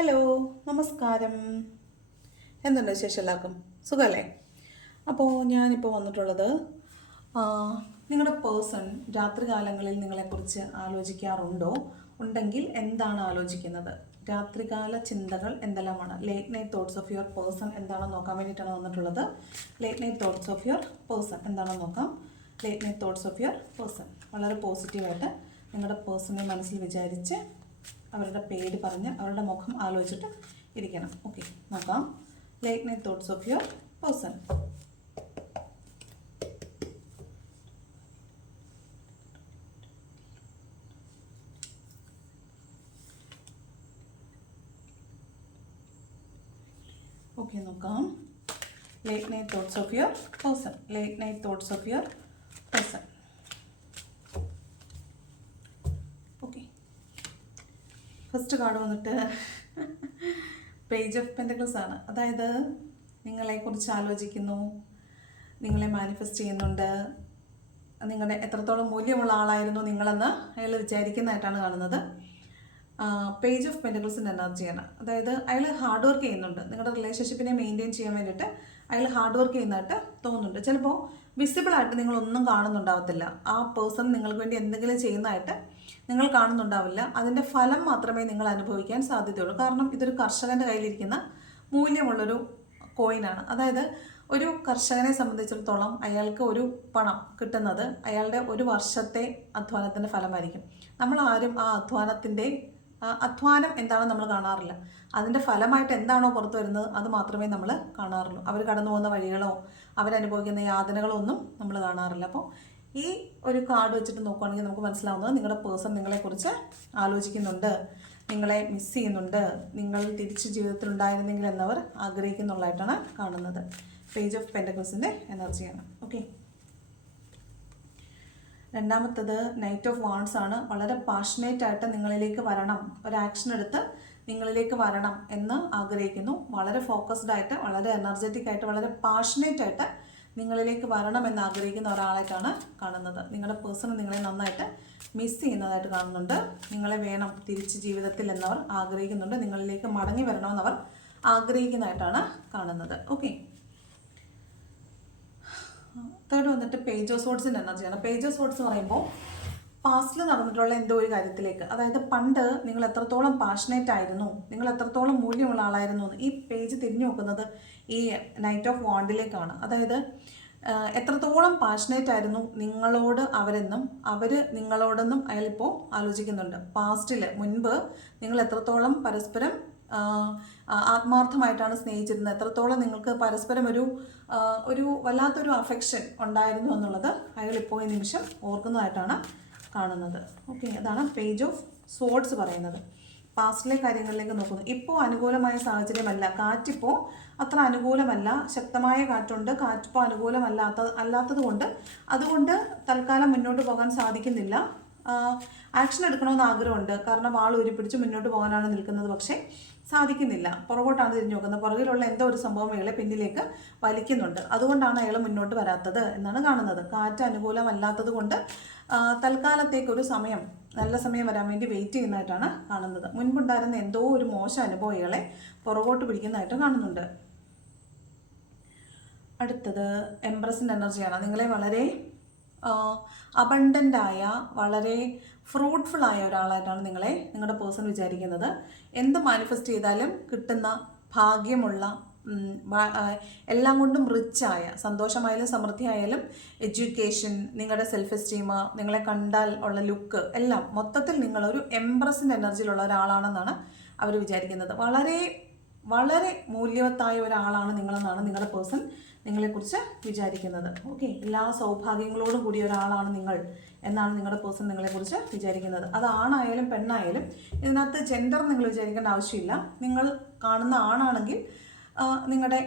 Hello, നമസ്കാരം. എന്തുണ്ട് വിശേഷം? എല്ലാവർക്കും സുഖമല്ലേ? അപ്പോൾ ഞാനിപ്പോൾ വന്നിട്ടുള്ളത് നിങ്ങളുടെ പേഴ്സൺ രാത്രികാലങ്ങളിൽ നിങ്ങളെക്കുറിച്ച് ആലോചിക്കാറുണ്ടോ? ഉണ്ടെങ്കിൽ എന്താണ് ആലോചിക്കുന്നത്? രാത്രികാല ചിന്തകൾ എന്തെല്ലാമാണ്? Late night thoughts of your person എന്താണെന്ന് നോക്കാൻ വേണ്ടിയിട്ടാണ് വന്നിട്ടുള്ളത്. Late night thoughts of your person എന്താണെന്ന് നോക്കാം. Late night thoughts of your person വളരെ പോസിറ്റീവായിട്ട് നിങ്ങളുടെ പേഴ്സണെ മനസ്സിൽ വിചാരിച്ച് അവരുടെ പേര് പറഞ്ഞ് അവരുടെ മുഖം ആലോചിച്ചിട്ട് ഇരിക്കണം. ഓക്കെ, നോക്കാം. Late night thoughts of your person. Okay, നോക്കാം. Late night thoughts of your person. Late night thoughts of your person. Okay, first card വന്നിട്ട് പേജ് ഓഫ് പെൻറ്റക്കിൾസ് ആണ്. അതായത് നിങ്ങളെക്കുറിച്ച് ആലോചിക്കുന്നു, നിങ്ങളെ മാനിഫെസ്റ്റ് ചെയ്യുന്നുണ്ട്, നിങ്ങളുടെ എത്രത്തോളം മൂല്യമുള്ള ആളായിരുന്നു നിങ്ങളെന്ന് അയാൾ വിചാരിക്കുന്നതായിട്ടാണ് കാണുന്നത്. പേജ് ഓഫ് പെൻറ്റക്കിൾസിൻ്റെ എനർജിയാണ്. അതായത് അയാൾ ഹാർഡ് വർക്ക് ചെയ്യുന്നുണ്ട്. നിങ്ങളുടെ റിലേഷൻഷിപ്പിനെ മെയിൻറ്റെയിൻ ചെയ്യാൻ വേണ്ടിയിട്ട് അയാൾ ഹാർഡ് വർക്ക് ചെയ്യുന്നതായിട്ട് തോന്നുന്നുണ്ട്. ചിലപ്പോൾ വിസിബിളായിട്ട് നിങ്ങളൊന്നും കാണുന്നുണ്ടാവത്തില്ല. ആ പേഴ്സൺ നിങ്ങൾക്ക് വേണ്ടി എന്തെങ്കിലും ചെയ്യുന്നതായിട്ട് നിങ്ങൾ കാണുന്നുണ്ടാവില്ല. അതിൻ്റെ ഫലം മാത്രമേ നിങ്ങൾ അനുഭവിക്കാൻ സാധ്യതയുള്ളൂ. കാരണം ഇതൊരു കർഷകൻ്റെ കയ്യിലിരിക്കുന്ന മൂല്യമുള്ളൊരു കോയിനാണ്. അതായത് ഒരു കർഷകനെ സംബന്ധിച്ചിടത്തോളം അയാൾക്ക് ഒരു പണം കിട്ടുന്നത് അയാളുടെ ഒരു വർഷത്തെ അധ്വാനത്തിൻ്റെ ഫലമായിരിക്കും. നമ്മൾ ആരും ആ അധ്വാനം എന്താണെന്ന് നമ്മൾ കാണാറില്ല. അതിൻ്റെ ഫലമായിട്ട് എന്താണോ പുറത്തു വരുന്നത് അത് മാത്രമേ നമ്മൾ കാണാറുള്ളൂ. അവർ കടന്നു പോകുന്ന വഴികളോ അവരനുഭവിക്കുന്ന യാതനകളോ ഒന്നും നമ്മൾ കാണാറില്ല. അപ്പോൾ ഈ ഒരു കാർഡ് വെച്ചിട്ട് നോക്കുകയാണെങ്കിൽ നമുക്ക് മനസ്സിലാവുന്നത് നിങ്ങളുടെ പേഴ്സൺ നിങ്ങളെക്കുറിച്ച് ആലോചിക്കുന്നുണ്ട്, നിങ്ങളെ മിസ് ചെയ്യുന്നുണ്ട്, നിങ്ങൾ തിരിച്ച് ജീവിതത്തിൽ ഉണ്ടായിരുന്നെങ്കിൽ എന്നവർ ആഗ്രഹിക്കുന്നുള്ളതായിട്ടാണ് കാണുന്നത്. പേജ് ഓഫ് പെൻറ്റക്കിൾസിൻ്റെ എനർജിയാണ്. ഓക്കെ, രണ്ടാമത്തത് നൈറ്റ് ഓഫ് വാൺസ് ആണ്. വളരെ പാഷനേറ്റ് ആയിട്ട് നിങ്ങളിലേക്ക് വരണം, ഒരു ആക്ഷൻ എടുത്ത് നിങ്ങളിലേക്ക് വരണം എന്ന് ആഗ്രഹിക്കുന്നു. വളരെ ഫോക്കസ്ഡ് ആയിട്ട്, വളരെ എനർജറ്റിക് ആയിട്ട്, വളരെ പാഷനേറ്റ് ആയിട്ട് നിങ്ങളിലേക്ക് വരണമെന്ന് ആഗ്രഹിക്കുന്ന ഒരാളായിട്ടാണ് കാണുന്നത്. നിങ്ങളുടെ പേഴ്സൺ നിങ്ങളെ നന്നായിട്ട് മിസ് ചെയ്യുന്നതായിട്ട് കാണുന്നുണ്ട്. നിങ്ങളെ വേണം തിരിച്ച് ജീവിതത്തിൽ എന്നവർ ആഗ്രഹിക്കുന്നുണ്ട്. നിങ്ങളിലേക്ക് മടങ്ങി വരണമെന്നവർ ആഗ്രഹിക്കുന്നതായിട്ടാണ് കാണുന്നത്. ഓക്കെ, തേർഡ് വന്നിട്ട് പേജ് ഓഫ് സോർഡ്സിൻ്റെ എനർജിയാണ്. പേജ് ഓഫ് സോർഡ്സ് പറയുമ്പോൾ പാസ്റ്റിൽ നടന്നിട്ടുള്ള എന്തോ ഒരു കാര്യത്തിലേക്ക്, അതായത് പണ്ട് നിങ്ങൾ എത്രത്തോളം പാഷനേറ്റ് ആയിരുന്നു, നിങ്ങൾ എത്രത്തോളം മൂല്യമുള്ള ആളായിരുന്നു എന്ന് ഈ പേജ് തിരിഞ്ഞു നോക്കുന്നത് ഈ നൈറ്റ് ഓഫ് വാണ്ടിലേക്കാണ്. അതായത് എത്രത്തോളം പാഷനേറ്റ് ആയിരുന്നു നിങ്ങളോട് അവരെന്നും അവർ നിങ്ങളോടെന്നും അയാളിപ്പോൾ ആലോചിക്കുന്നുണ്ട്. പാസ്റ്റിൽ മുൻപ് നിങ്ങൾ എത്രത്തോളം പരസ്പരം ആത്മാർത്ഥമായിട്ടാണ് സ്നേഹിച്ചിരുന്നത്, എത്രത്തോളം നിങ്ങൾക്ക് പരസ്പരം ഒരു വല്ലാത്തൊരു അഫെക്ഷൻ ഉണ്ടായിരുന്നു എന്നുള്ളത് അയാളിപ്പോൾ ഈ നിമിഷം ഓർക്കുന്നതായിട്ടാണ് കാണുന്നത്. ഓക്കെ, അതാണ് പേജ് ഓഫ് സോർഡ്സ് പറയുന്നത്. പാസ്റ്റിലെ കാര്യങ്ങളിലേക്ക് നോക്കുന്നു. ഇപ്പോൾ അനുകൂലമായ സാഹചര്യമല്ല, കാറ്റിപ്പോൾ അത്ര അനുകൂലമല്ല, ശക്തമായ കാറ്റുണ്ട്, കാറ്റിപ്പോൾ അല്ലാത്തത് കൊണ്ട് അതുകൊണ്ട് തൽക്കാലം മുന്നോട്ട് പോകാൻ സാധിക്കുന്നില്ല. ആക്ഷൻ എടുക്കണമെന്ന് ആഗ്രഹമുണ്ട്, കാരണം ആൾ ഉരുപ്പിടിച്ച് മുന്നോട്ട് പോകാനാണ് നിൽക്കുന്നത്, പക്ഷേ സാധിക്കുന്നില്ല. പുറകോട്ടാണ് തിരിഞ്ഞു നോക്കുന്നത്. പുറകിലുള്ള എന്തോ ഒരു സംഭവം അയാളെ പിന്നിലേക്ക് വലിക്കുന്നുണ്ട്. അതുകൊണ്ടാണ് അയാൾ മുന്നോട്ട് വരാത്തത് എന്നാണ് കാണുന്നത്. കാറ്റ് അനുകൂലമല്ലാത്തത് കൊണ്ട് തൽക്കാലത്തേക്കൊരു സമയം, നല്ല സമയം വരാൻ വേണ്ടി വെയിറ്റ് ചെയ്യുന്നതായിട്ടാണ് കാണുന്നത്. മുൻപുണ്ടായിരുന്ന എന്തോ ഒരു മോശം അനുഭവം ഇയാളെ പുറകോട്ട് പിടിക്കുന്നതായിട്ട് കാണുന്നുണ്ട്. അടുത്തത് എംപ്രസിൻ്റെ എനർജിയാണ്. നിങ്ങളെ വളരെ അബണ്ടൻ്റായ, വളരെ ഫ്രൂട്ട്ഫുള്ളായ ഒരാളായിട്ടാണ് നിങ്ങളുടെ പേഴ്സൺ വിചാരിക്കുന്നത്. എന്ത് മാനിഫെസ്റ്റ് ചെയ്താലും കിട്ടുന്ന ഭാഗ്യമുള്ള, എല്ലാം കൊണ്ടും റിച്ചായ, സന്തോഷമായാലും സമൃദ്ധി ആയാലും എഡ്യൂക്കേഷൻ, നിങ്ങളുടെ സെൽഫ് എസ്റ്റീം, നിങ്ങളെ കണ്ടാൽ ഉള്ള ലുക്ക്, എല്ലാം മൊത്തത്തിൽ നിങ്ങളൊരു എംപ്രസിൻ്റെ എനർജിയിലുള്ള ഒരാളാണെന്നാണ് അവർ വിചാരിക്കുന്നത്. വളരെ വളരെ മൂല്യവത്തായ ഒരാളാണ് നിങ്ങളെന്നാണ് നിങ്ങളുടെ പേഴ്സൺ നിങ്ങളെക്കുറിച്ച് വിചാരിക്കുന്നത്. ഓക്കെ, എല്ലാ സൗഭാഗ്യങ്ങളോടും കൂടിയ ഒരാളാണ് നിങ്ങൾ എന്നാണ് നിങ്ങളുടെ പേഴ്സൺ നിങ്ങളെക്കുറിച്ച് വിചാരിക്കുന്നത്. അത് ആണായാലും പെണ്ണായാലും ഇതിനകത്ത് ജെൻഡർ നിങ്ങൾ വിചാരിക്കേണ്ട ആവശ്യമില്ല. നിങ്ങൾ കാണുന്ന ആണാണെങ്കിൽ നിങ്ങളുടെ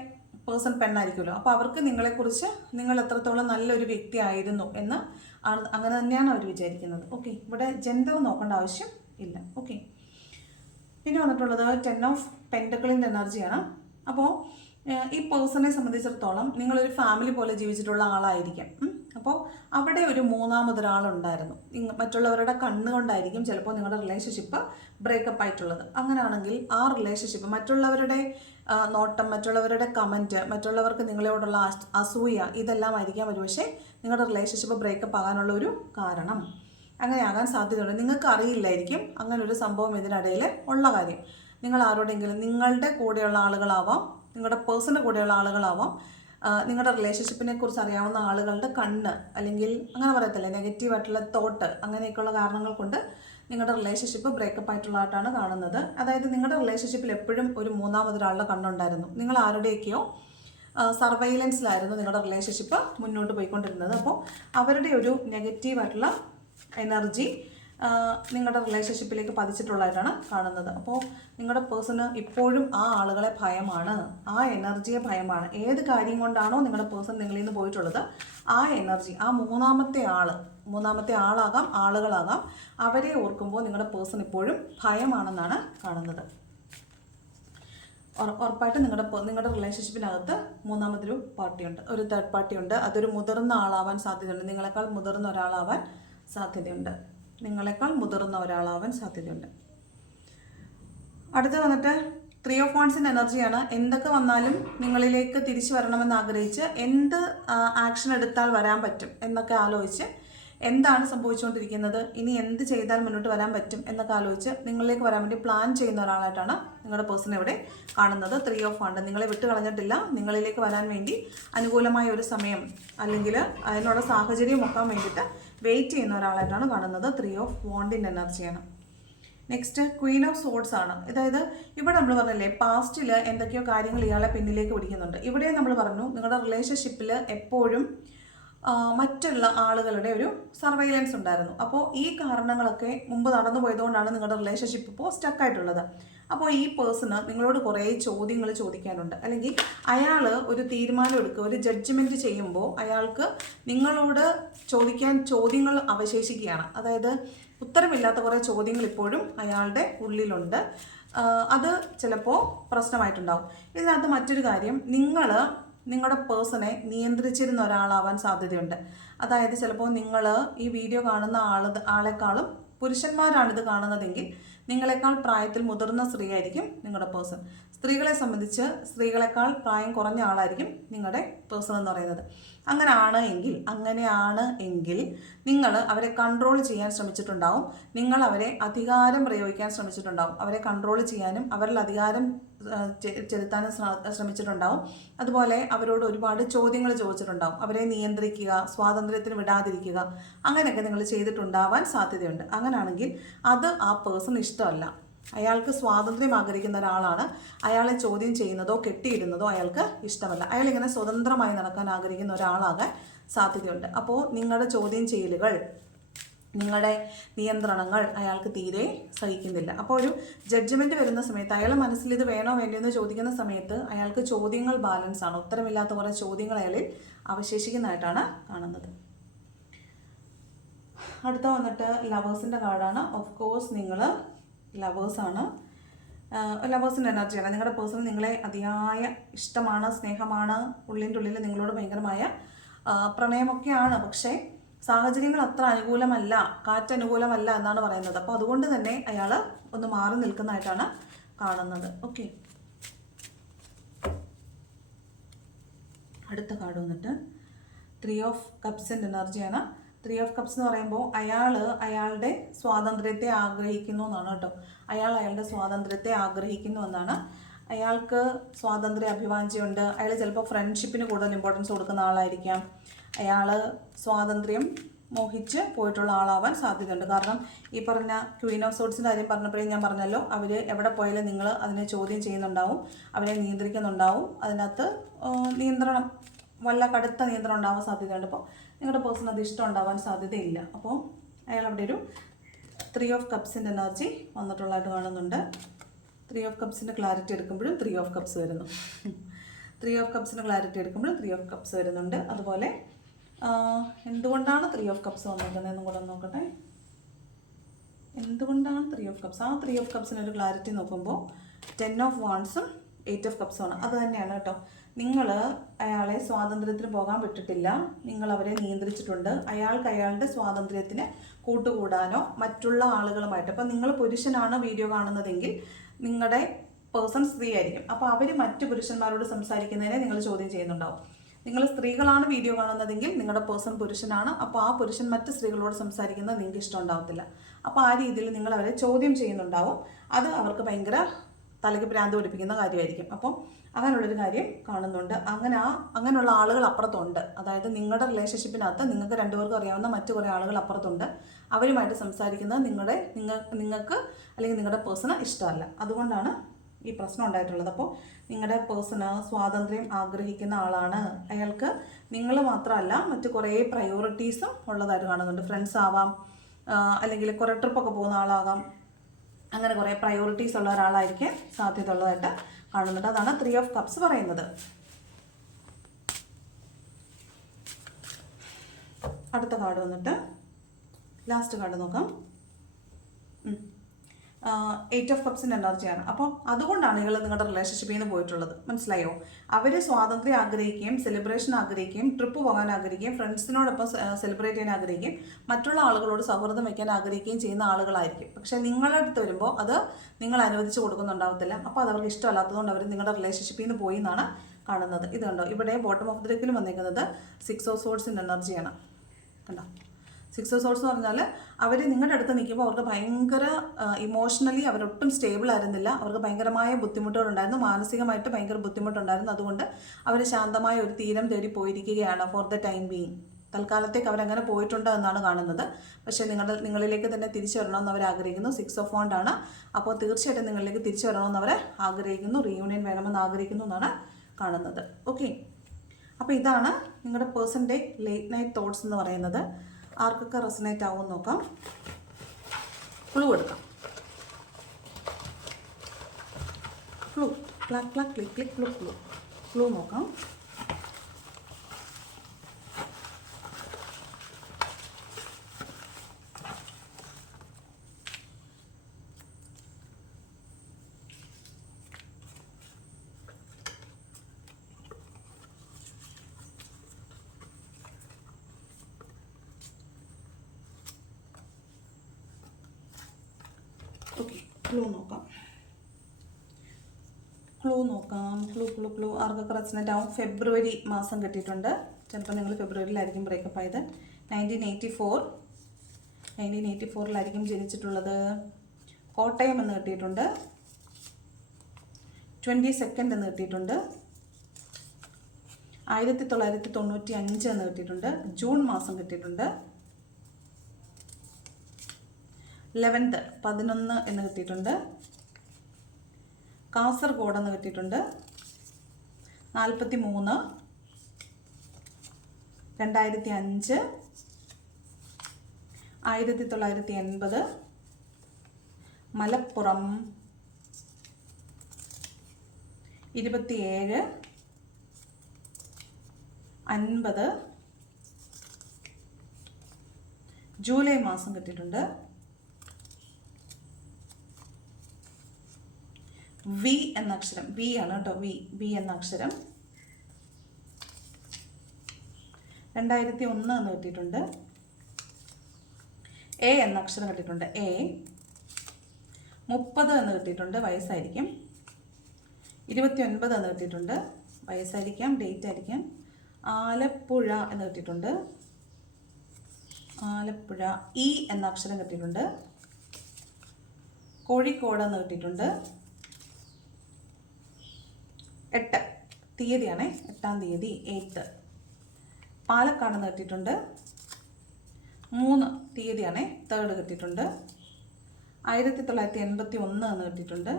പേഴ്സൺ പെണ്ണായിരിക്കുമല്ലോ, അപ്പോൾ അവർക്ക് നിങ്ങളെക്കുറിച്ച് നിങ്ങൾ എത്രത്തോളം നല്ലൊരു വ്യക്തി ആയിരുന്നു എന്ന് അങ്ങനെ തന്നെയാണ് അവർ വിചാരിക്കുന്നത്. ഓക്കെ, ഇവിടെ ജെൻഡർ നോക്കേണ്ട ആവശ്യം ഇല്ല. ഓക്കെ, പിന്നെ വന്നിട്ടുള്ളത് 10 ഓഫ് പെൻറ്റക്കിളിൻ്റെ എനർജിയാണ്. അപ്പോൾ ഈ പേഴ്സണെ സംബന്ധിച്ചിടത്തോളം നിങ്ങളൊരു ഫാമിലി പോലെ ജീവിച്ചിട്ടുള്ള ആളായിരിക്കാം. അപ്പോൾ അവിടെ ഒരു മൂന്നാമതൊരാളുണ്ടായിരുന്നു. മറ്റുള്ളവരുടെ കണ്ണുകൊണ്ടായിരിക്കും ചിലപ്പോൾ നിങ്ങളുടെ റിലേഷൻഷിപ്പ് ബ്രേക്കപ്പ് ആയിട്ടുള്ളത്. അങ്ങനെയാണെങ്കിൽ ആ റിലേഷൻഷിപ്പ് മറ്റുള്ളവരുടെ നോട്ടം, മറ്റുള്ളവരുടെ കമൻറ്റ്, മറ്റുള്ളവർക്ക് നിങ്ങളോടുള്ള അസൂയ, ഇതെല്ലാം ആയിരിക്കാം ഒരുപക്ഷെ നിങ്ങളുടെ റിലേഷൻഷിപ്പ് ബ്രേക്കപ്പ് ആകാനുള്ള ഒരു കാരണം. അങ്ങനെ ആകാൻ സാധ്യതയുണ്ട്. നിങ്ങൾക്ക് അറിയില്ലായിരിക്കും അങ്ങനൊരു സംഭവം ഇതിനിടയിൽ ഉള്ള കാര്യം. നിങ്ങൾ ആരോടെങ്കിലും, നിങ്ങളുടെ കൂടെയുള്ള ആളുകളാവാം, നിങ്ങളുടെ പേഴ്സണിൻ്റെ കൂടെയുള്ള ആളുകളാവാം, നിങ്ങളുടെ റിലേഷൻഷിപ്പിനെ കുറിച്ച് അറിയാവുന്ന ആളുകളുടെ കണ്ണ്, അല്ലെങ്കിൽ അങ്ങനെ പറയത്തില്ലേ നെഗറ്റീവായിട്ടുള്ള തോട്ട്, അങ്ങനെയൊക്കെയുള്ള കാരണങ്ങൾ കൊണ്ട് നിങ്ങളുടെ റിലേഷൻഷിപ്പ് ബ്രേക്കപ്പ് ആയിട്ടുള്ളതായിട്ടാണ് കാണുന്നത്. അതായത് നിങ്ങളുടെ റിലേഷൻഷിപ്പിൽ എപ്പോഴും ഒരു മൂന്നാമതൊരാളുടെ കണ്ണുണ്ടായിരുന്നു. നിങ്ങൾ ആരുടെയൊക്കെയോ സർവൈലൻസിലായിരുന്നു നിങ്ങളുടെ റിലേഷൻഷിപ്പ് മുന്നോട്ട് പോയിക്കൊണ്ടിരുന്നത്. അപ്പോൾ അവരുടെ ഒരു നെഗറ്റീവായിട്ടുള്ള എനർജി നിങ്ങളുടെ റിലേഷൻഷിപ്പിലേക്ക് പതിച്ചിട്ടുള്ളതായിട്ടാണ് കാണുന്നത്. അപ്പോൾ നിങ്ങളുടെ പേഴ്സണ് ഇപ്പോഴും ആ ആളുകളെ ഭയമാണ്, ആ എനർജിയെ ഭയമാണ്. ഏത് കാര്യം കൊണ്ടാണോ നിങ്ങളുടെ പേഴ്സൺ നിങ്ങളിൽ നിന്ന് പോയിട്ടുള്ളത്, ആ എനർജി, ആ മൂന്നാമത്തെ ആളാകാം, ആളുകളാകാം, അവരെ ഓർക്കുമ്പോൾ നിങ്ങളുടെ പേഴ്സൺ ഇപ്പോഴും ഭയമാണെന്നാണ് കാണുന്നത്. ഉറപ്പായിട്ട് നിങ്ങളുടെ റിലേഷൻഷിപ്പിനകത്ത് മൂന്നാമതൊരു പാർട്ടിയുണ്ട്, ഒരു തേർഡ് പാർട്ടിയുണ്ട്. അതൊരു മുതിർന്ന ആളാവാൻ സാധ്യതയുണ്ട്. നിങ്ങളെക്കാൾ മുതിർന്ന ഒരാളാവാൻ സാധ്യതയുണ്ട്. അടുത്ത് വന്നിട്ട് 3 of Wandsൻ്റെ എനർജിയാണ്. എന്തൊക്കെ വന്നാലും നിങ്ങളിലേക്ക് തിരിച്ചു വരണമെന്ന് ആഗ്രഹിച്ച് എന്ത് ആക്ഷൻ എടുത്താൽ വരാൻ പറ്റും എന്നൊക്കെ ആലോചിച്ച്, എന്താണ് സംഭവിച്ചുകൊണ്ടിരിക്കുന്നത്, ഇനി എന്ത് ചെയ്താൽ മുന്നോട്ട് വരാൻ പറ്റും എന്നൊക്കെ ആലോചിച്ച് നിങ്ങളിലേക്ക് വരാൻ വേണ്ടി പ്ലാൻ ചെയ്യുന്ന ഒരാളായിട്ടാണ് നിങ്ങളുടെ പേഴ്സൺ ഇവിടെ കാണുന്നത്. 3 of Wands നിങ്ങളെ വിട്ട് കളഞ്ഞിട്ടില്ല. നിങ്ങളിലേക്ക് വരാൻ വേണ്ടി അനുകൂലമായ ഒരു സമയം അല്ലെങ്കിൽ അതിനുള്ള സാഹചര്യം നോക്കാൻ വേണ്ടിയിട്ട് വെയിറ്റ് ചെയ്യുന്ന ഒരാളായിട്ടാണ് കാണുന്നത്. 3 of Wandsൻ്റെ എനർജിയാണ്. നെക്സ്റ്റ് Queen of Swords ആണ്. അതായത് ഇവിടെ നമ്മൾ പറഞ്ഞില്ലേ, പാസ്റ്റിൽ എന്തൊക്കെയോ കാര്യങ്ങൾ ഇയാളെ പിന്നിലേക്ക് പിടിക്കുന്നുണ്ട്. ഇവിടെ നമ്മൾ പറഞ്ഞു നിങ്ങളുടെ റിലേഷൻഷിപ്പിൽ എപ്പോഴും മറ്റുള്ള ആളുകളുടെ ഒരു സർവൈലൻസ് ഉണ്ടായിരുന്നു. അപ്പോൾ ഈ കാരണങ്ങളൊക്കെ മുമ്പ് നടന്നു പോയതുകൊണ്ടാണ് നിങ്ങളുടെ റിലേഷൻഷിപ്പ് ഇപ്പോൾ സ്റ്റക്കായിട്ടുള്ളത്. അപ്പോൾ ഈ പേഴ്സണ് നിങ്ങളോട് കുറേ ചോദ്യങ്ങൾ ചോദിക്കാനുണ്ട്. അല്ലെങ്കിൽ അയാൾ ഒരു തീരുമാനം എടുക്കുക, ഒരു ജഡ്ജ്മെൻറ്റ് ചെയ്യുമ്പോൾ അയാൾക്ക് നിങ്ങളോട് ചോദിക്കാൻ ചോദ്യങ്ങൾ അവശേഷിക്കുകയാണ്. അതായത് ഉത്തരമില്ലാത്ത കുറേ ചോദ്യങ്ങൾ ഇപ്പോഴും അയാളുടെ ഉള്ളിലുണ്ട്. അത് ചിലപ്പോൾ പ്രശ്നമായിട്ടുണ്ടാവും. ഇതിനകത്ത് മറ്റൊരു കാര്യം, നിങ്ങളുടെ പേഴ്സണെ നിയന്ത്രിച്ചിരുന്ന ഒരാളാവാൻ സാധ്യതയുണ്ട്. അതായത് ചിലപ്പോൾ നിങ്ങൾ ഈ വീഡിയോ കാണുന്ന ആളെക്കാളും പുരുഷന്മാരാണിത് കാണുന്നതെങ്കിൽ നിങ്ങളെക്കാൾ പ്രായത്തിൽ മുതിർന്ന സ്ത്രീ ആയിരിക്കും നിങ്ങളുടെ പേഴ്സൺ. സ്ത്രീകളെ സംബന്ധിച്ച് സ്ത്രീകളെക്കാൾ പ്രായം കുറഞ്ഞ ആളായിരിക്കും നിങ്ങളുടെ പേഴ്സൺ എന്ന് പറയുന്നത്. അങ്ങനെയാണ് എങ്കിൽ നിങ്ങൾ അവരെ കൺട്രോൾ ചെയ്യാൻ ശ്രമിച്ചിട്ടുണ്ടാവും. നിങ്ങൾ അവരെ അധികാരം പ്രയോഗിക്കാൻ ശ്രമിച്ചിട്ടുണ്ടാവും. അവരെ കൺട്രോൾ ചെയ്യാനും അവരിൽ അധികാരം ചെലുത്താനും ശ്രമിച്ചിട്ടുണ്ടാവും. അതുപോലെ അവരോട് ഒരുപാട് ചോദ്യങ്ങൾ ചോദിച്ചിട്ടുണ്ടാവും. അവരെ നിയന്ത്രിക്കുക, സ്വാതന്ത്ര്യത്തിന് വിടാതിരിക്കുക, അങ്ങനെയൊക്കെ നിങ്ങൾ ചെയ്തിട്ടുണ്ടാവാൻ സാധ്യതയുണ്ട്. അങ്ങനെയാണെങ്കിൽ അത് ആ പേഴ്സൺ ഇഷ്ടമല്ല. അയാൾക്ക് സ്വാതന്ത്ര്യം ആഗ്രഹിക്കുന്ന ഒരാളാണ്. അയാളെ ചോദ്യം ചെയ്യുന്നതോ കെട്ടിയിടുന്നതോ അയാൾക്ക് ഇഷ്ടമല്ല. അയാൾ ഇങ്ങനെ സ്വതന്ത്രമായി നടക്കാൻ ആഗ്രഹിക്കുന്ന ഒരാളാകാൻ സാധ്യതയുണ്ട്. അപ്പോൾ നിങ്ങളുടെ ചോദ്യം ചെയ്യലുകൾ, നിങ്ങളുടെ നിയന്ത്രണങ്ങൾ അയാൾക്ക് തീരെ സഹിക്കുന്നില്ല. അപ്പോൾ ഒരു ജഡ്ജ്മെൻറ്റ് വരുന്ന സമയത്ത് അയാൾ മനസ്സിൽ ഇത് വേണോ വേണ്ടയോ എന്ന് ചോദിക്കുന്ന സമയത്ത് അയാൾക്ക് ചോദ്യങ്ങൾ ബാലൻസ് ആണ്. ഉത്തരമില്ലാത്ത കുറേ ചോദ്യങ്ങൾ അയാളിൽ അവശേഷിക്കുന്നതായിട്ടാണ് കാണുന്നത്. അടുത്ത വന്നിട്ട് ലവേഴ്സിൻ്റെ കാർഡാണ്. ഓഫ് കോഴ്സ് നിങ്ങൾ ലവേഴ്സാണ്. ലവേഴ്സിൻ്റെ എനർജിയാണ്. നിങ്ങളുടെ പേഴ്സൺ നിങ്ങളെ അതിയായ ഇഷ്ടമാണ്, സ്നേഹമാണ്, ഉള്ളിൻ്റെ ഉള്ളിൽ നിങ്ങളോട് ഭയങ്കരമായ പ്രണയമൊക്കെയാണ്. പക്ഷേ സാഹചര്യങ്ങൾ അത്ര അനുകൂലമല്ല, കാറ്റനുകൂലമല്ല എന്നാണ് പറയുന്നത്. അപ്പോൾ അതുകൊണ്ട് തന്നെ അയാൾ ഒന്ന് മാറി നിൽക്കുന്നതായിട്ടാണ് കാണുന്നത്. ഓക്കെ, അടുത്ത കാർഡ് വന്നിട്ട് 3 of Cupsൻ്റെ എനർജിയാണ്. 3 of Cups എന്ന് പറയുമ്പോൾ അയാളുടെ സ്വാതന്ത്ര്യത്തെ ആഗ്രഹിക്കുന്നു എന്നാണ് കേട്ടോ. അയാളുടെ സ്വാതന്ത്ര്യത്തെ ആഗ്രഹിക്കുന്നു എന്നാണ്. അയാൾക്ക് സ്വാതന്ത്ര്യ അഭിവാഞ്ചിയുണ്ട്. അയാൾ ചിലപ്പോൾ ഫ്രണ്ട്ഷിപ്പിന് കൂടുതൽ ഇമ്പോർട്ടൻസ് കൊടുക്കുന്ന ആളായിരിക്കാം. അയാൾ സ്വാതന്ത്ര്യം മോഹിച്ച് പോയിട്ടുള്ള ആളാവാൻ സാധ്യതയുണ്ട്. കാരണം ഈ പറഞ്ഞ ക്വീൻ ഓഫ് സോർട്സിൻ്റെ കാര്യം പറഞ്ഞപ്പോഴേ ഞാൻ പറഞ്ഞല്ലോ, അവർ എവിടെ പോയാലും നിങ്ങൾ അതിനെ ചോദ്യം ചെയ്യുന്നുണ്ടാവും, അവരെ നിയന്ത്രിക്കുന്നുണ്ടാവും. അതിനകത്ത് നിയന്ത്രണം, വല്ല കടുത്ത നിയന്ത്രണം ഉണ്ടാവാൻ സാധ്യതയുണ്ട്. അപ്പോൾ നിങ്ങളുടെ പേഴ്സൺ അത് ഇഷ്ടം ഉണ്ടാവാൻ സാധ്യതയില്ല. അപ്പോൾ അയാൾ അവിടെ ഒരു 3 of Cupsൻ്റെ എനർജി വന്നിട്ടുള്ളതായിട്ട് കാണുന്നുണ്ട്. 3 of Cupsൻ്റെ ക്ലാരിറ്റി എടുക്കുമ്പോഴും 3 of Cups വരുന്നു. 3 of Cupsൻ്റെ ക്ലാരിറ്റി എടുക്കുമ്പോഴും 3 of Cups വരുന്നുണ്ട്. അതുപോലെ എന്തുകൊണ്ടാണ് 3 of Cups വന്നിരിക്കുന്നതെന്നും കൂടെ നോക്കട്ടെ. എന്തുകൊണ്ടാണ് 3 of Cups? ആ 3 of Cupsന് ഒരു ക്ലാരിറ്റി നോക്കുമ്പോൾ 10 of Wandsഉം 8 ഓഫ് കപ്സ് ആണ്. അത് തന്നെയാണ് കേട്ടോ. നിങ്ങൾ അയാളെ സ്വാതന്ത്ര്യത്തിന് പോകാൻ വിട്ടിട്ടില്ല, നിങ്ങൾ അവരെ നിയന്ത്രിച്ചിട്ടുണ്ട്. അയാൾക്ക് അയാളുടെ സ്വാതന്ത്ര്യത്തിന് കൂട്ടുകൂടാനോ മറ്റുള്ള ആളുകളുമായിട്ട്, ഇപ്പം നിങ്ങൾ പുരുഷനാണ് വീഡിയോ കാണുന്നതെങ്കിൽ നിങ്ങളുടെ പേഴ്സൺ സ്ത്രീ ആയിരിക്കും. അപ്പോൾ അവർ മറ്റു പുരുഷന്മാരോട് സംസാരിക്കുന്നതിനെ നിങ്ങൾ ചോദ്യം ചെയ്യുന്നുണ്ടാവും. നിങ്ങൾ സ്ത്രീകളാണ് വീഡിയോ കാണുന്നതെങ്കിൽ നിങ്ങളുടെ പേഴ്സൺ പുരുഷനാണ്. അപ്പോൾ ആ പുരുഷൻ മറ്റ് സ്ത്രീകളോട് സംസാരിക്കുന്നത് നിങ്ങൾക്ക് ഇഷ്ടമുണ്ടാവത്തില്ല. അപ്പോൾ ആ രീതിയിൽ നിങ്ങൾ അവരെ ചോദ്യം ചെയ്യുന്നുണ്ടാവും. അത് അവർക്ക് ഭയങ്കര തലയ്ക്ക് ഭ്രാന്ത് പിടിപ്പിക്കുന്ന കാര്യമായിരിക്കും. അപ്പം അങ്ങനെയുള്ളൊരു കാര്യം കാണുന്നുണ്ട്. അങ്ങനെയുള്ള ആളുകൾ അപ്പുറത്തുണ്ട്. അതായത് നിങ്ങളുടെ റിലേഷൻഷിപ്പിനകത്ത് നിങ്ങൾക്ക് രണ്ടുപേർക്കും അറിയാവുന്ന മറ്റു കുറേ ആളുകൾ അപ്പുറത്തുണ്ട്. അവരുമായിട്ട് സംസാരിക്കുന്നത് നിങ്ങൾക്ക് അല്ലെങ്കിൽ നിങ്ങളുടെ പേഴ്സണ് ഇഷ്ടമല്ല. അതുകൊണ്ടാണ് ഈ പ്രശ്നം ഉണ്ടായിട്ടുള്ളത്. അപ്പോൾ നിങ്ങളുടെ പേഴ്സണ് സ്വാതന്ത്ര്യം ആഗ്രഹിക്കുന്ന ആളാണ്. അയാൾക്ക് നിങ്ങൾ മാത്രമല്ല മറ്റു കുറേ പ്രയോറിറ്റീസും ഉള്ളതായിട്ട് കാണുന്നുണ്ട്. ഫ്രണ്ട്സ് ആവാം, അല്ലെങ്കിൽ കുറേ ട്രിപ്പൊക്കെ പോകുന്ന ആളാകാം. അങ്ങനെ കുറേ പ്രയോറിറ്റീസ് ഉള്ള ഒരാളായിരിക്കും സാധ്യത ഉള്ളതായിട്ട് കാണുന്നുണ്ട്. അതാണ് 3 ഓഫ് കപ്സ് പറയുന്നത്. അടുത്ത കാർഡ് വന്നിട്ട് ലാസ്റ്റ് കാർഡ് നോക്കാം. 8 ഓഫ് കപ്സിൻ്റെ എനർജിയാണ്. അപ്പോൾ അതുകൊണ്ടാണ് നിങ്ങൾ നിങ്ങളുടെ റിലേഷൻഷിപ്പിൽ നിന്ന് പോയിട്ടുള്ളത്. മനസ്സിലായോ? അവർ സ്വാതന്ത്ര്യം ആഗ്രഹിക്കുകയും സെലിബ്രേഷൻ ആഗ്രഹിക്കുകയും ട്രിപ്പ് പോകാൻ ആഗ്രഹിക്കുകയും ഫ്രണ്ട്സിനോടൊപ്പം സെലിബ്രേറ്റ് ചെയ്യാൻ ആഗ്രഹിക്കുകയും മറ്റുള്ള ആളുകളോട് സൗഹൃദം വയ്ക്കാൻ ആഗ്രഹിക്കുകയും ചെയ്യുന്ന ആളുകളായിരിക്കും. പക്ഷേ നിങ്ങളുടെ അടുത്ത് വരുമ്പോൾ അത് നിങ്ങൾ അനുവദിച്ച് കൊടുക്കുന്നുണ്ടാവത്തില്ല. അപ്പോൾ അത് അവർക്ക് ഇഷ്ടമല്ലാത്തതുകൊണ്ട് അവർ നിങ്ങളുടെ റിലേഷൻഷിപ്പിൽ നിന്ന് പോയി എന്നാണ് കാണുന്നത്. ഇത് കണ്ടോ, ഇവിടെ ബോട്ടം ഓഫ് ദ ഡെക്കിലും വന്നിരിക്കുന്നത് 6 ഓഫ് സോർഡ്സിൻ്റെ എനർജിയാണ്. കണ്ടോ, 6 ഓഫ് സോർഡ്സ് എന്ന് പറഞ്ഞാൽ അവർ നിങ്ങളുടെ അടുത്ത് നിൽക്കുമ്പോൾ അവർക്ക് ഭയങ്കര ഇമോഷണലി അവരൊട്ടും സ്റ്റേബിൾ ആയിരുന്നില്ല. അവർക്ക് ഭയങ്കരമായ ബുദ്ധിമുട്ടുകളുണ്ടായിരുന്നു, മാനസികമായിട്ട് ഭയങ്കര ബുദ്ധിമുട്ടുണ്ടായിരുന്നു. അതുകൊണ്ട് അവർ ശാന്തമായ ഒരു തീരം തേടി പോയിരിക്കുകയാണ് ഫോർ ദ ടൈം ബീയിങ്. തൽക്കാലത്തേക്ക് അവരങ്ങനെ പോയിട്ടുണ്ട് എന്നാണ് കാണുന്നത്. പക്ഷേ നിങ്ങളിലേക്ക് തന്നെ തിരിച്ചു വരണമെന്ന് അവർ ആഗ്രഹിക്കുന്നു. 6 ഓഫ് വാണ്ട് ആണ്. അപ്പോൾ തീർച്ചയായിട്ടും നിങ്ങളിലേക്ക് തിരിച്ചു വരണമെന്ന് അവർ ആഗ്രഹിക്കുന്നു. റീയൂണിയൻ വേണമെന്ന് ആഗ്രഹിക്കുന്നു എന്നാണ് കാണുന്നത്. ഓക്കെ, അപ്പോൾ ഇതാണ് നിങ്ങളുടെ പേഴ്സൻ്റെ ലേറ്റ് നൈറ്റ് തോട്ട്സ് എന്ന് പറയുന്നത്. ആർക്കൊക്കെ റെസനേറ്റ് ആവുമെന്ന് നോക്കാം. ക്ലൂ എടുക്കാം. Clue cloak cloak click click clue clue clue നോക്കാം. ഓക്കെ, ക്ലൂ നോക്കാം. ക്ലൂ ആർക്കൊക്കെ റെസനേറ്റ് ആവും? ഫെബ്രുവരി മാസം കിട്ടിയിട്ടുണ്ട്. ചിലപ്പോൾ നിങ്ങൾ ഫെബ്രുവരിയിലായിരിക്കും ബ്രേക്കപ്പ് ആയത്. 1984 ജനിച്ചിട്ടുള്ളത്. കോട്ടയം എന്ന് കിട്ടിയിട്ടുണ്ട്. 22 എന്ന് കിട്ടിയിട്ടുണ്ട്. 1995 എന്ന് കിട്ടിയിട്ടുണ്ട്. ജൂൺ മാസം കിട്ടിയിട്ടുണ്ട്. 11 11 എന്ന് കിട്ടിയിട്ടുണ്ട്. കാസർഗോഡ് എന്ന് കിട്ടിയിട്ടുണ്ട്. 43 2005 1980 മലപ്പുറം 27 50 ജൂലൈ മാസം കിട്ടിയിട്ടുണ്ട്. വി എന്ന അക്ഷരം, വി ആണ് കേട്ടോ, വി എന്ന അക്ഷരം 2001 എന്ന് കിട്ടിയിട്ടുണ്ട്. എ എന്ന അക്ഷരം കിട്ടിയിട്ടുണ്ട്. എ 30 എന്ന് കിട്ടിയിട്ടുണ്ട്, വയസ്സായിരിക്കും. 29 എന്ന് കിട്ടിയിട്ടുണ്ട്, വയസ്സായിരിക്കാം, ഡേറ്റ് ആയിരിക്കാം. ആലപ്പുഴ എന്ന് കിട്ടിയിട്ടുണ്ട്. ആലപ്പുഴ. ഇ എന്ന അക്ഷരം കിട്ടിയിട്ടുണ്ട്. കോഴിക്കോട് എന്ന് കിട്ടിയിട്ടുണ്ട്. 8 തീയതിയാണേ, 8-ാം തീയതി 8. പാലക്കാട് എന്ന് കിട്ടിയിട്ടുണ്ട്. 3 തീയതിയാണേ, 3 കിട്ടിയിട്ടുണ്ട്. 1981 എന്ന് കിട്ടിയിട്ടുണ്ട്.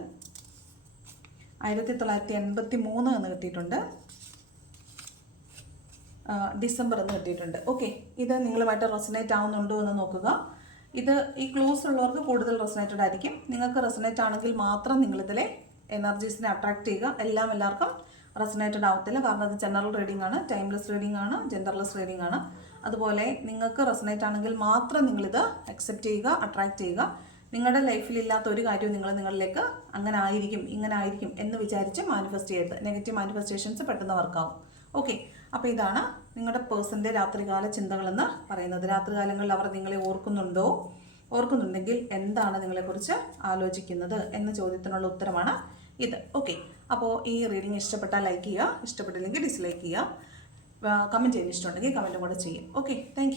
1983 എന്ന് കിട്ടിയിട്ടുണ്ട്. ഡിസംബർ എന്ന് കിട്ടിയിട്ടുണ്ട്. ഓക്കെ, ഇത് നിങ്ങളുമായിട്ട് റെസനേറ്റ് ആവുന്നുണ്ടോ എന്ന് നോക്കുക. ഈ ക്ലൂസ് ഉള്ളവർക്ക് കൂടുതൽ റെസനേറ്റഡ് ആയിരിക്കും. നിങ്ങൾക്ക് റെസനേറ്റ് ആണെങ്കിൽ മാത്രം നിങ്ങളിതിലെ എനർജീസിനെ അട്രാക്ട് ചെയ്യുക. എല്ലാവർക്കും റെസനേറ്റഡ് ആവത്തില്ല, കാരണം അത് ജനറൽ റീഡിംഗ് ആണ്, ടൈംലെസ് റീഡിംഗ് ആണ്, ജെൻഡർലെസ് റീഡിംഗ് ആണ്. അതുപോലെ നിങ്ങൾക്ക് റെസനേറ്റ് ആണെങ്കിൽ മാത്രം നിങ്ങളിത് അക്സെപ്റ്റ് ചെയ്യുക, അട്രാക്ട് ചെയ്യുക. നിങ്ങളുടെ ലൈഫിലില്ലാത്ത ഒരു കാര്യവും നിങ്ങൾ നിങ്ങളിലേക്ക് അങ്ങനെ ആയിരിക്കും ഇങ്ങനെ ആയിരിക്കും എന്ന് വിചാരിച്ച് മാനിഫെസ്റ്റ് ചെയ്യരുത്. നെഗറ്റീവ് മാനിഫെസ്റ്റേഷൻസ് പെട്ടെന്ന് വർക്കാവും. ഓക്കെ, അപ്പോൾ ഇതാണ് നിങ്ങളുടെ പേഴ്സൻ്റെ രാത്രികാല ചിന്തകളെന്ന് പറയുന്നത്. രാത്രികാലങ്ങളിൽ അവർ നിങ്ങളെ ഓർക്കുന്നുണ്ടെങ്കിൽ എന്താണ് നിങ്ങളെക്കുറിച്ച് ആലോചിക്കുന്നത് എന്ന ചോദ്യത്തിനുള്ള ഉത്തരമാണ് ഇത്. ഓക്കെ, അപ്പോൾ ഈ റീഡിംഗ് ഇഷ്ടപ്പെട്ടാൽ ലൈക്ക് ചെയ്യുക, ഇഷ്ടപ്പെട്ടില്ലെങ്കിൽ ഡിസ്ലൈക്ക് ചെയ്യുക. കമൻറ്റ് ചെയ്യാൻ ഇഷ്ടമുണ്ടെങ്കിൽ കമൻറ്റും കൂടെ ചെയ്യും. Okay, thank